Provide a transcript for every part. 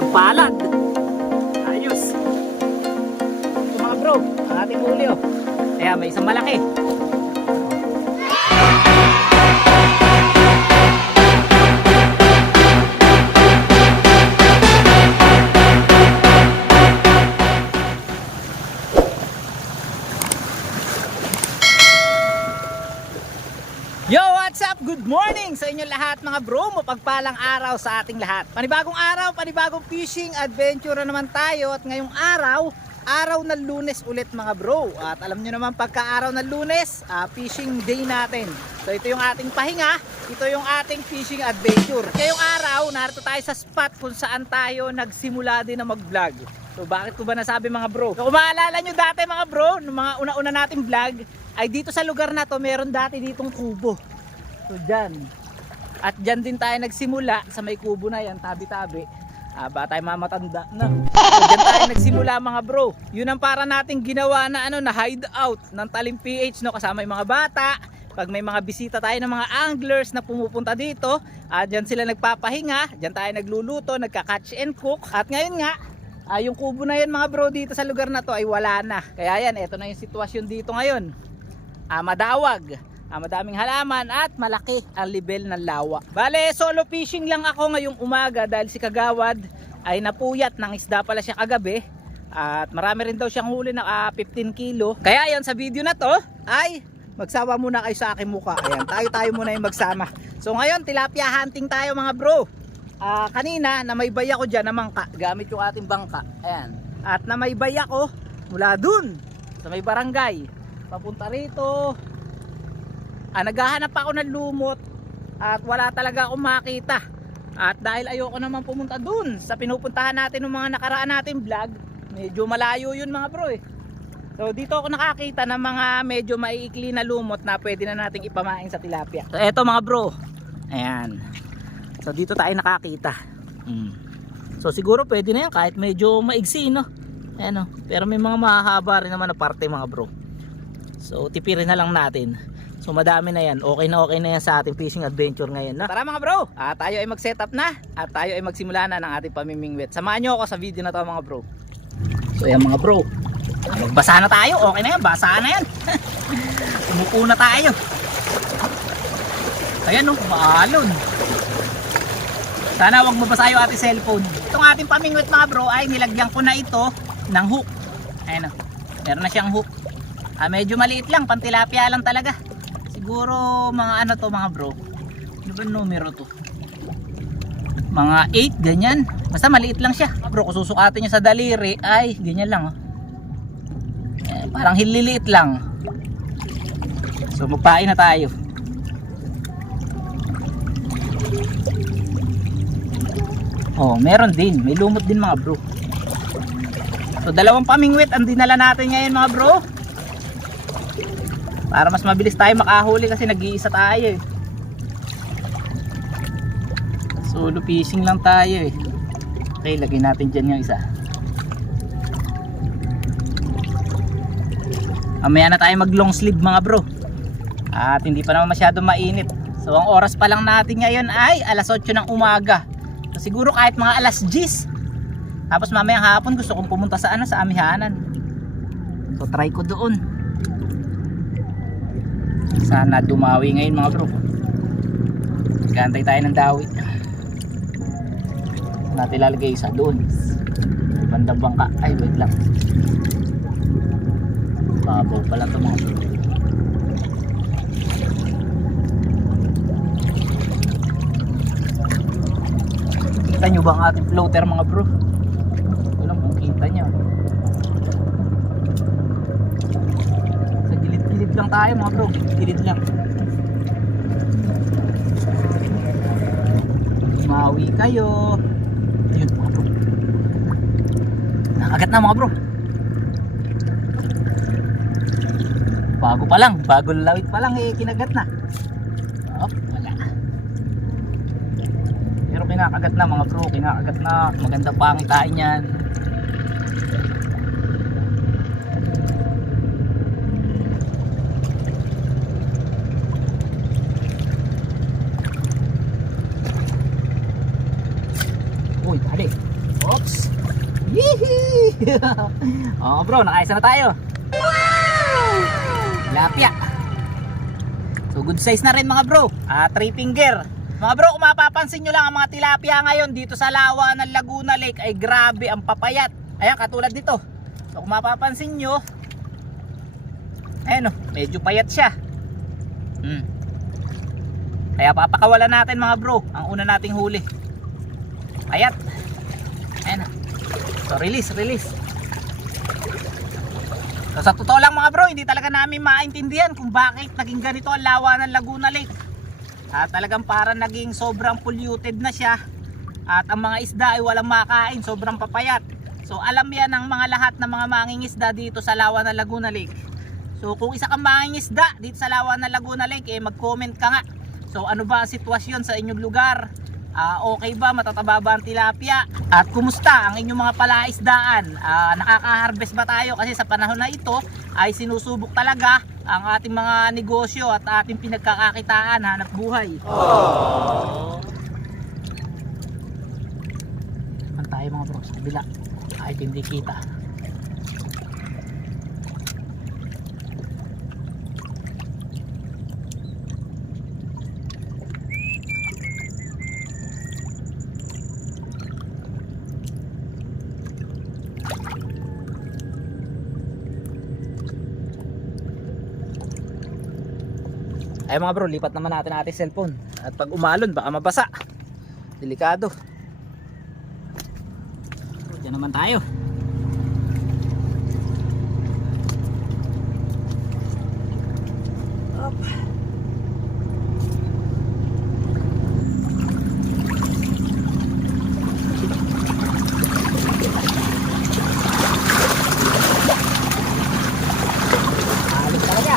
Sampalad. Ayos. Ito mga bro, ang ating huli oh. Ayan, may isang malaki. Yo, what's up? Good morning sa inyo lahat mga bro. Mapagpalang araw sa ating lahat. Panibagong araw, panibagong fishing adventure na naman tayo. At ngayong araw, araw ng Lunes ulit mga bro. At alam nyo naman pagka araw ng Lunes, fishing day natin. So ito yung ating pahinga, ito yung ating fishing adventure. Ngayong araw, narito tayo sa spot kung saan tayo nagsimula din na mag-vlog. So bakit ko ba nasabi mga bro? So kung maalala nyo dati mga bro, nung mga una-una nating vlog, ay dito sa lugar na to meron dati ditong kubo. So dyan. At dyan din tayo nagsimula sa may kubo na yan, tabi-tabi. Ba tayo mamatanda na. So dyan tayo nagsimula mga bro. Yun ang para nating ginawa na na hideout ng Talim PH no, kasama yung mga bata. Pag may mga bisita tayo ng mga anglers na pumupunta dito, dyan sila nagpapahinga, dyan tayo nagluluto, nagka-catch and cook. At ngayon nga, yung kubo na yan mga bro dito sa lugar na to ay wala na. Kaya yan, eto na yung sitwasyon dito ngayon. Madawag, madaming halaman at malaki ang level ng lawa. Bale, solo fishing lang ako ngayong umaga dahil si Kagawad ay napuyat ng isda pala siya kagabi. At marami rin daw siyang huli na 15 kilo. Kaya yan, sa video na to ay magsama muna kayo sa aking muka. Ayan, tayo muna yung magsama. So ngayon, tilapia hunting tayo mga bro. Kanina, namaybay ako dyan na mangka gamit yung ating bangka. Ayan. At namaybay ako mula dun sa may barangay papunta rito. Naghahanap ako ng lumot at wala talaga akong makita. At dahil ayoko naman pumunta dun sa pinupuntahan natin ng mga nakaraan natin vlog, medyo malayo yun mga bro eh. So dito ako nakakita ng mga medyo maiikli na lumot na pwede na nating ipamain sa tilapia. So eto mga bro, ayan. So dito tayo nakakita. So siguro pwede na yan kahit medyo maigsi no. Ayan, no? Pero may mga mahahaba rin naman na parte mga bro. So tipirin na lang natin. So madami na yan. Okay na yan sa ating fishing adventure ngayon na. Tara mga bro, tayo ay mag-setup na at tayo ay magsimula na ng ating pamimingwit. Samahan nyo ako sa video na to mga bro. So yan mga bro, magbasa na tayo. Okay na yan, basa na yan. Umupo na tayo. Ayan no, maalon. Sana wag mabasa yung ating cellphone. Itong ating pamingwit mga bro ay nilagyan ko na ito ng hook. Ayan o, meron na siyang hook. Medyo maliit lang, pantilapia lang talaga. Siguro mga ano to mga bro, ano ba numero to? Mga 8 ganyan. Basta maliit lang siya bro. Kung susukatin nyo sa daliri ay ganyan lang oh. Parang hililiit lang. So magpain na tayo. Meron din, may lumot din mga bro. So dalawang pamingwit ang dinala natin ngayon mga bro, para mas mabilis tayo makahuli kasi nag-iisa tayo eh. Solo fishing lang tayo eh. Okay, lagay natin dyan yung isa. Mamaya na tayo mag long sleeve mga bro. At hindi pa naman masyado mainit. So ang oras pa lang natin ngayon ay alas 8 ng umaga. So, siguro kahit mga alas 10. Tapos mamayang hapon gusto kong pumunta sa sa Amihanan. So try ko doon. Sana dumawi ngayon mga bro. Gantay tayo ng dawi. Natin lalagay isa doon. Bandang bangka. Ay wait lang. Babaw pala ito mga bro. Kita nyo ba ang ating floater mga bro? Wala kung kita nyo. Sa gilid-gilid lang tayo mga bro. Gilid lang. Mawi kayo. Yun mga bro. Nakagat na mga bro. Bago pa lang. Bago lawit pa lang eh. Kinagat na. Wala. Pero kinakagat na mga bro. Kinakagat na. Maganda pangitain yan. Uy, tali. Hop. Oo bro, nakaisa na tayo. Tilapia. So good size na rin mga bro. 3 finger. Mga bro, kung mapapansin nyo lang ang mga tilapia ngayon dito sa lawa ng Laguna Lake ay grabe ang papayat. Ayan, katulad dito. So kung mapapansin nyo, ayan o, medyo payat siya. Kaya papakawalan natin mga bro ang una nating huli. Payat. Ayan. So release. So sa totoo lang mga bro, hindi talaga namin maintindihan kung bakit naging ganito ang lawa ng Laguna Lake. Talagang parang naging sobrang polluted na siya. At ang mga isda ay walang makain, sobrang papayat. So alam yan ng mga lahat ng mga mangingisda dito sa lawa ng Laguna Lake. So kung isa kang mangingisda dito sa lawa ng Laguna Lake, mag-comment ka nga. So ano ba ang sitwasyon sa inyong lugar? Okay ba? Matataba ba ang tilapia? At kumusta ang inyong mga palaisdaan? Nakaka-harvest ba tayo? Kasi sa panahon na ito ay sinusubok talaga ang ating mga negosyo at ating pinagkakakitaan, hanap buhay. Saan tayo mga bro? Sa kabila. Kahit hindi kita. Ay mga bro, lipat naman natin ating cellphone. At pag umalon, baka mabasa. Delikado. Diyan naman tayo. Up. Alis talaga.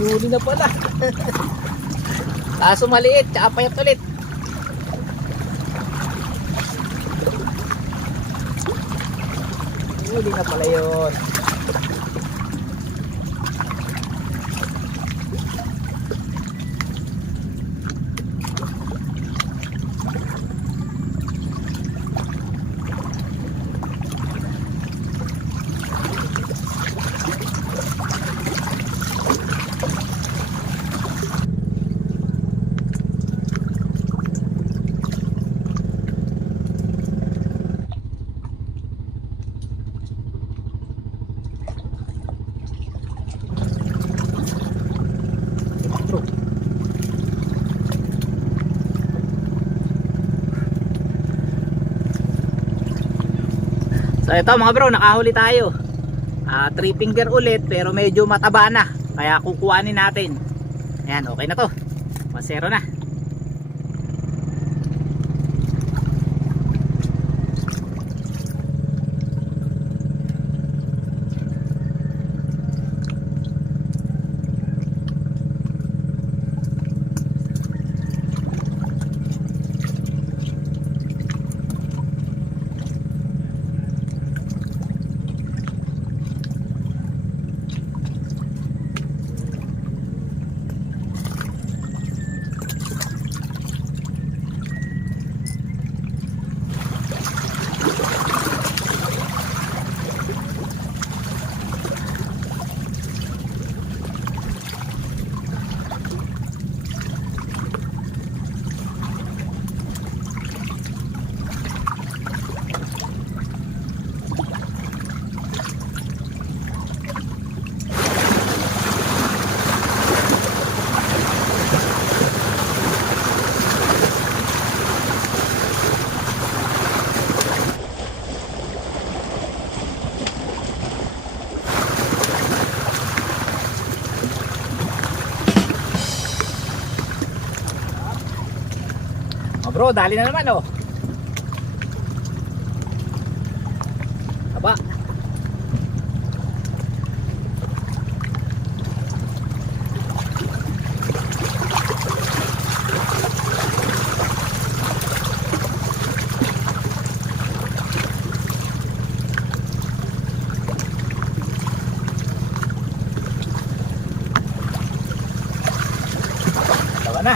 Huli na pala. Kaso maliit, tsaka payat ulit. Huli na pala yun. So ito mga bro, nakahuli tayo. 3 finger ulit pero medyo mataba na. Kaya kukuhanin natin. Ayan, okay na to. 1-0 na. Bro, dali na naman oh. Aba. Tawa na.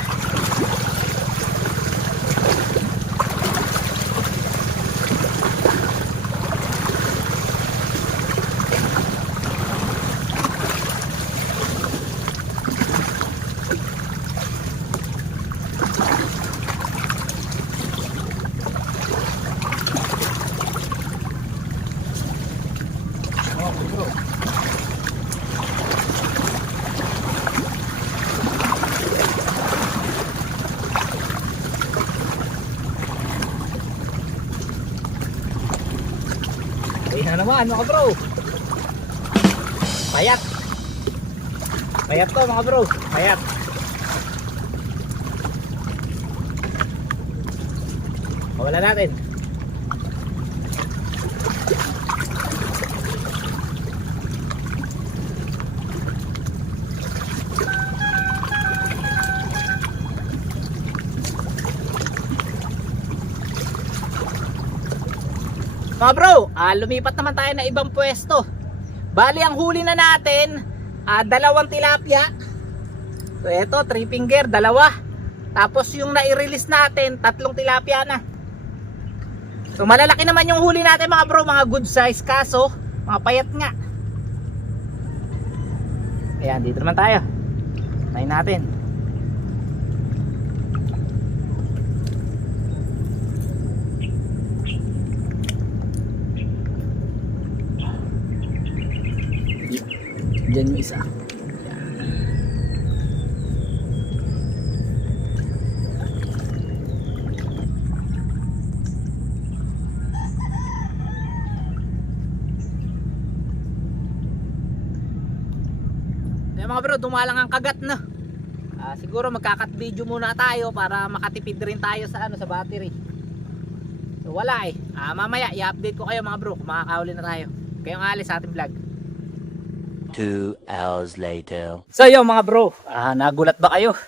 naman mga bro. Payat. Payat to mga bro. Payat. Wala natin. Mga bro, lumipat naman tayo na ibang pwesto. Bali ang huli na natin, dalawang tilapia. So eto, 3 finger, dalawa. Tapos yung nai-release natin, 3 tilapia na. So malalaki naman yung huli natin mga bro, mga good size, kaso mga payat nga. Ayan, dito naman tayo. Tayo natin. Diyan yung isa. Ayan mga bro, dumalang ang kagat na. Siguro magkakat video muna tayo para makatipid rin tayo sa sa battery. So wala mamaya i-update ko kayo mga bro kung makakahuli na tayo. Kayong alis sa ating vlog. 2 hours later. So yung mga bro, nagulat ba kayo?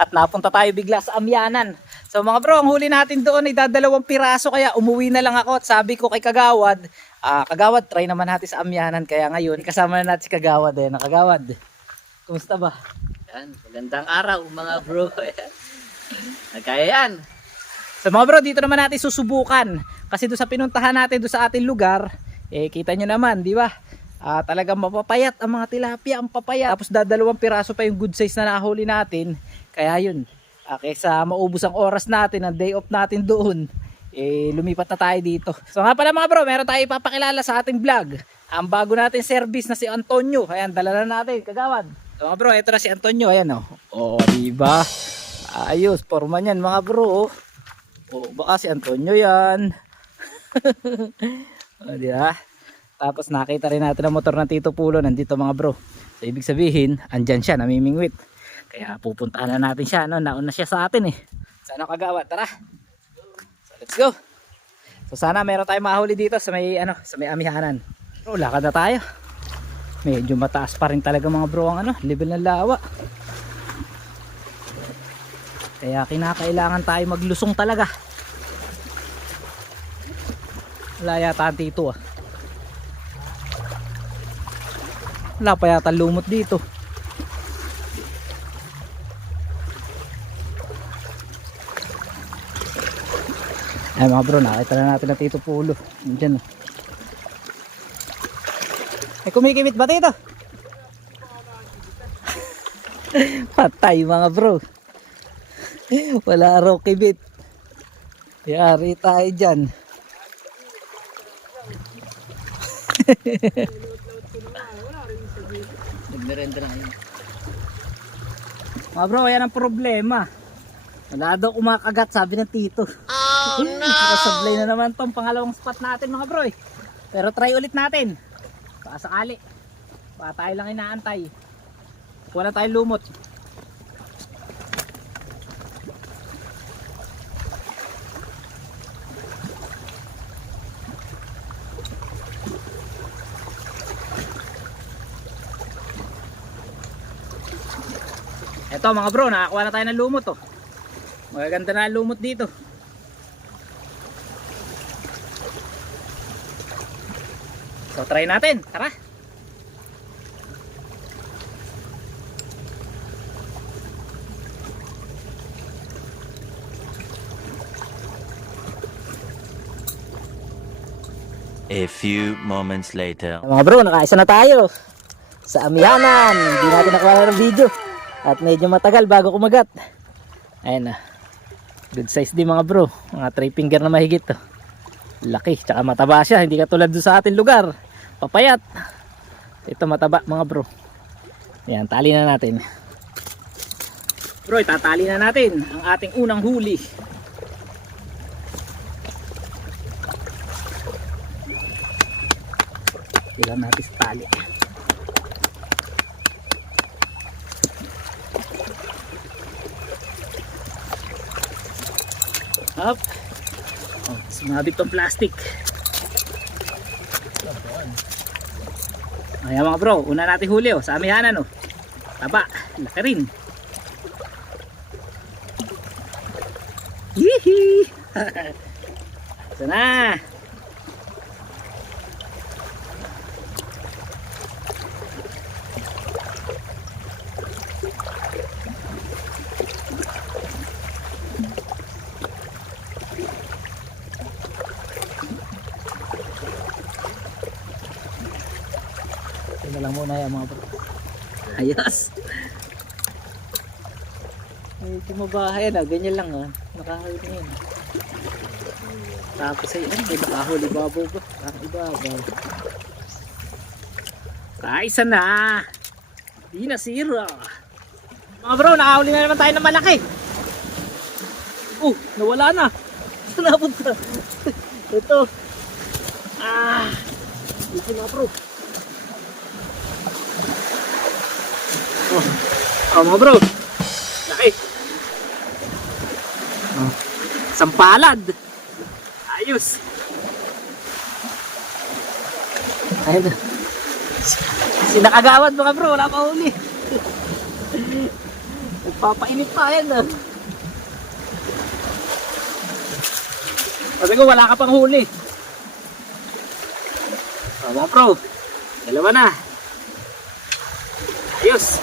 At napunta tayo bigla sa Amyanan. So mga bro, ang huli natin doon ay 2 piraso, kaya umuwi na lang ako at sabi ko kay Kagawad, Kagawad, try naman natin sa Amyanan. Kaya ngayon, kasama na natin si Kagawad. Kagawad, kumusta ba? Yan, magandang araw mga bro. Kaya yan. So mga bro, dito naman natin susubukan. Kasi doon sa pinuntahan natin doon sa ating lugar, kita nyo naman, di ba? Talagang mapapayat ang mga tilapia, ang papayat. Tapos 2 piraso pa yung good size na nahuli natin. Kaya yun, kaysa maubos ang oras natin, ang day off natin doon, lumipat na tayo dito. So nga pala mga bro, meron tayo ipapakilala sa ating vlog. Ang bago natin service na si Antonio. Ayan, dala na natin, Kagawad. So mga bro, ito na si Antonio. Ayan diba? Ayos, forma niyan mga bro. Baka si Antonio yan. Diba? Tapos nakita rin natin ang motor ng Tito Pulo nandito mga bro. So ibig sabihin, andyan siya, namimingwit. Kaya pupuntahan na natin siya, nauna siya sa atin Sana Kagawad, tara. So let's go. So sana meron tayong mahuli dito sa may sa may Amihanan. Bro, lakad na tayo. Medyo mataas pa rin talaga mga bro ang level ng lawa. Kaya kinakailangan tayo maglusong talaga. Wala yata ang Tito Wala pa yata lumot dito. Ay mga bro, nakita na natin na Tito Pulo. Diyan kumikimit ba Tito? Patay mga bro. Wala raw kibit. Yari tayo dyan. Nagmerenda na kayo. Mga bro, yan ang problema. Wala daw kumakagat, sabi ng Tito. Oh no! Nakasablay na naman tong pangalawang spot natin mga bro Pero try ulit natin. Baka sakali. Baka tayo lang inaantay. Wala tayong lumot. Eto mga bro, nakakuha na tayo ng lumot Magaganda na ang lumot dito. So try natin, tara. A few moments later. Mga bro, nakaisa na tayo sa Amihanan. Hindi natin nakuha ng video. At medyo matagal bago kumagat. Ayan na. Good size din mga bro. Mga 3 finger na mahigit Laki. Tsaka mataba siya. Hindi katulad doon sa ating lugar. Papayat. Ito mataba mga bro. Ayan, tali na natin. Bro, itatali na natin ang ating unang huli. Tira natin sa tali. Up. Oh, sumabit tong plastic. Ayan mga bro, una natin huli oh, sa amihanan oh. Taba, laki rin. Hihi. Ito na. Ito na lang muna yan mga bro. Ayos. Medyo mabahay na, ganyan lang ah. Nakahuli na yun. Tapos ay may nakahuli babaw ba? Parang ibabaw. Kaisa na! Di nasira! Mga bro, nakahuli na naman tayo ng malaki! Nawala na! Saan napunta? Ito! Ito mga bro! Mga bro! Laki! Sampalad! Ayos! Ayun na. Sinakagawad mga bro, wala pa huli. Nagpapainit pa yan ah. Sabi ko wala ka pang huli. Mga bro, dalawa na. Ayos!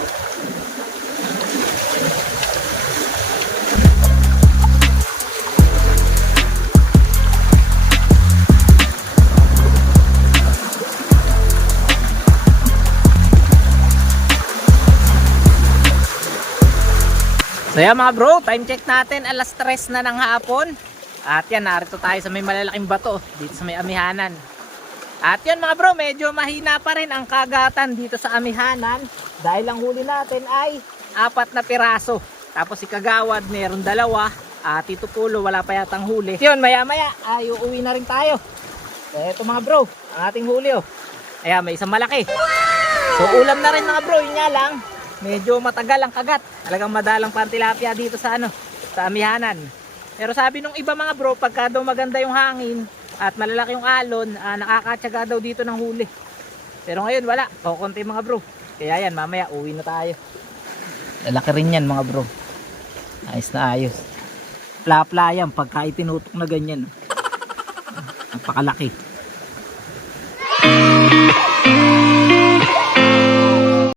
So yan mga bro, time check natin, alas 3 na ng hapon. At yan, narito tayo sa may malalaking bato, dito sa may amihanan. At yan mga bro, medyo mahina pa rin ang kagatan dito sa amihanan. Dahil ang huli natin ay 4 na piraso. Tapos si Kagawad, meron 2. At Tito Pulo, wala pa yatang huli. Yun, maya maya, ay uuwi na rin tayo. So eto mga bro, ang ating huli oh. Ayan, may isang malaki. So ulam na rin mga bro, yun nga lang. Medyo matagal ang kagat. Talagang madalang pantilapia dito sa sa amihanan. Pero sabi nung iba mga bro, pagka daw maganda yung hangin at malalaki yung alon, nakakatsaga daw dito ng huli. Pero ngayon wala, kukunti mga bro. Kaya yan, mamaya uwi na tayo. Lalaki rin yan mga bro. Ayos na ayos. Pla-pla yan pagka itinutok na ganyan. Napakalaki.